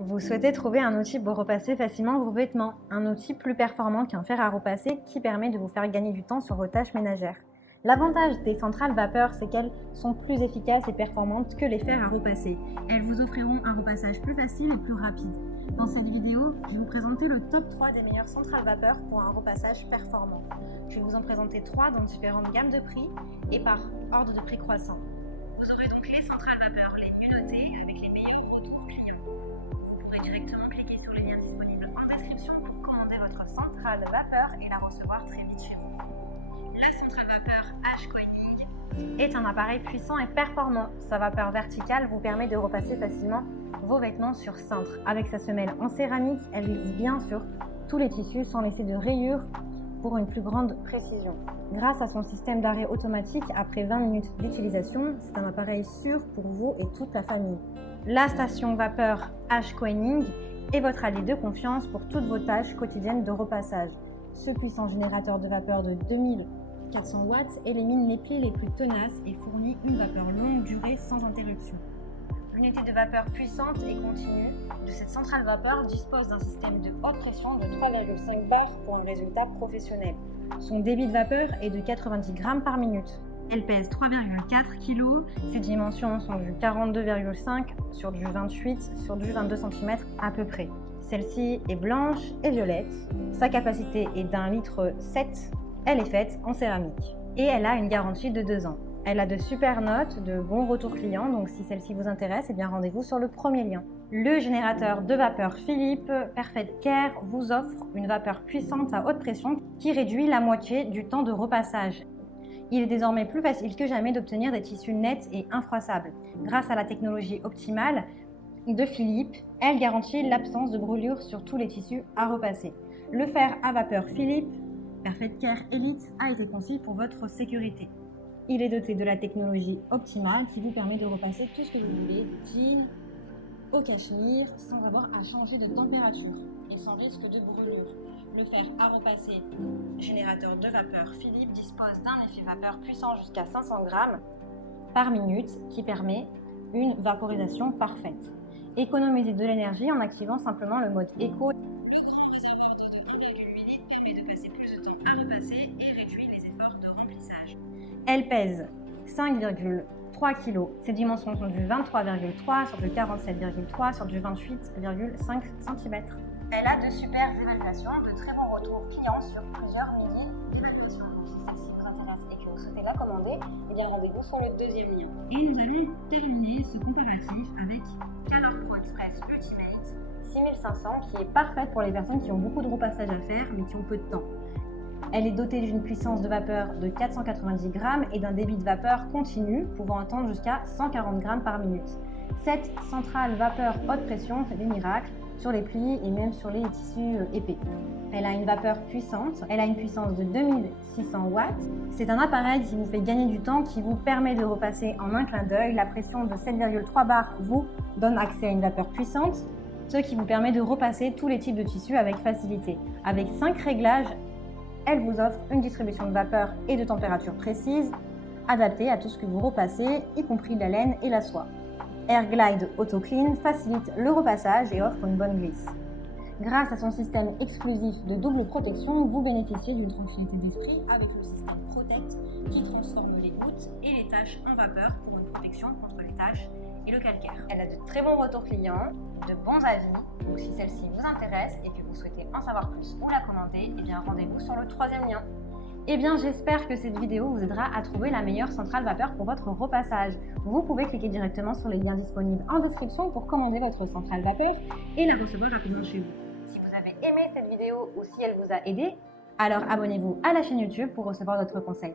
Vous souhaitez trouver un outil pour repasser facilement vos vêtements, un outil plus performant qu'un fer à repasser qui permet de vous faire gagner du temps sur vos tâches ménagères. L'avantage des centrales vapeur, c'est qu'elles sont plus efficaces et performantes que les fers à repasser. Elles vous offriront un repassage plus facile et plus rapide. Dans cette vidéo, je vais vous présenter le top 3 des meilleures centrales vapeur pour un repassage performant. Je vais vous en présenter 3 dans différentes gammes de prix et par ordre de prix croissant. Vous aurez donc les centrales vapeur les mieux notées avec les meilleurs retours clients. Vous pourrez directement cliquer sur le lien disponible en description pour commander votre centrale vapeur et la recevoir très vite chez vous. La centrale vapeur H-Coiling est un appareil puissant et performant. Sa vapeur verticale vous permet de repasser facilement vos vêtements sur cintre. Avec sa semelle en céramique, elle glisse bien sur tous les tissus sans laisser de rayures pour une plus grande précision. Grâce à son système d'arrêt automatique après 20 minutes d'utilisation, c'est un appareil sûr pour vous et toute la famille. La station vapeur H-Coiling est votre allié de confiance pour toutes vos tâches quotidiennes de repassage. Ce puissant générateur de vapeur de 2400 watts élimine les plis les plus tenaces et fournit une vapeur longue durée sans interruption. L'unité de vapeur puissante et continue de cette centrale vapeur dispose d'un système de haute pression de 3,5 bars pour un résultat professionnel. Son débit de vapeur est de 90 grammes par minute. Elle pèse 3,4 kg. Ses dimensions sont du 42,5 sur du 28 sur du 22 cm à peu près. Celle-ci est blanche et violette. Sa capacité est d'1,7 litre. Elle est faite en céramique. Et elle a une garantie de 2 ans. Elle a de super notes, de bons retours clients, donc si celle-ci vous intéresse, eh bien rendez-vous sur le premier lien. Le générateur de vapeur Philips Perfect Care vous offre une vapeur puissante à haute pression qui réduit la moitié du temps de repassage. Il est désormais plus facile que jamais d'obtenir des tissus nets et infroissables. Grâce à la technologie optimale de Philips, elle garantit l'absence de brûlures sur tous les tissus à repasser. Le fer à vapeur Philips Perfect Care Elite a été conçu pour votre sécurité. Il est doté de la technologie optimale qui vous permet de repasser tout ce que vous voulez, du jean au cachemire, sans avoir à changer de température et sans risque de brûlure. Le fer à repasser générateur de vapeur Philips dispose d'un effet vapeur puissant jusqu'à 500 grammes par minute qui permet une vaporisation parfaite. Économisez de l'énergie en activant simplement le mode éco. Le grand réservoir d'eau de 1,8 litres permet de passer plus de temps à repasser et réduit les efforts de remplissage. Elle pèse 5,3 kg. Ses dimensions sont du 23,3 sur du 47,3 sur du 28,5 cm. Elle a de super évaluations, de très bons retours clients sur plusieurs milliers d'évaluations. Si celle-ci vous intéresse et que vous souhaitez la commander, eh bien rendez-vous sur le deuxième lien. Et nous allons terminer ce comparatif avec Calor Pro Express Ultimate 6500 qui est parfaite pour les personnes qui ont beaucoup de repassage à faire mais qui ont peu de temps. Elle est dotée d'une puissance de vapeur de 490 grammes et d'un débit de vapeur continu pouvant atteindre jusqu'à 140 grammes par minute. Cette centrale vapeur haute pression fait des miracles sur les plis et même sur les tissus épais. Elle a une vapeur puissante, elle a une puissance de 2600 watts. C'est un appareil qui vous fait gagner du temps, qui vous permet de repasser en un clin d'œil. La pression de 7,3 bars vous donne accès à une vapeur puissante, ce qui vous permet de repasser tous les types de tissus avec facilité. Avec 5 réglages, elle vous offre une distribution de vapeur et de température précise, adaptée à tout ce que vous repassez, y compris la laine et la soie. Airglide Auto Clean facilite le repassage et offre une bonne glisse. Grâce à son système exclusif de double protection, vous bénéficiez d'une tranquillité d'esprit avec le système Protect qui transforme les gouttes et les taches en vapeur pour une protection contre les taches et le calcaire. Elle a de très bons retours clients, de bons avis, donc si celle-ci vous intéresse et que vous souhaitez en savoir plus ou la commander, eh bien rendez-vous sur le troisième lien. Eh bien j'espère que cette vidéo vous aidera à trouver la meilleure centrale vapeur pour votre repassage. Vous pouvez cliquer directement sur les liens disponibles en description pour commander votre centrale vapeur et la recevoir rapidement chez vous. Si vous avez aimé cette vidéo ou si elle vous a aidé, alors abonnez-vous à la chaîne YouTube pour recevoir d'autres conseils.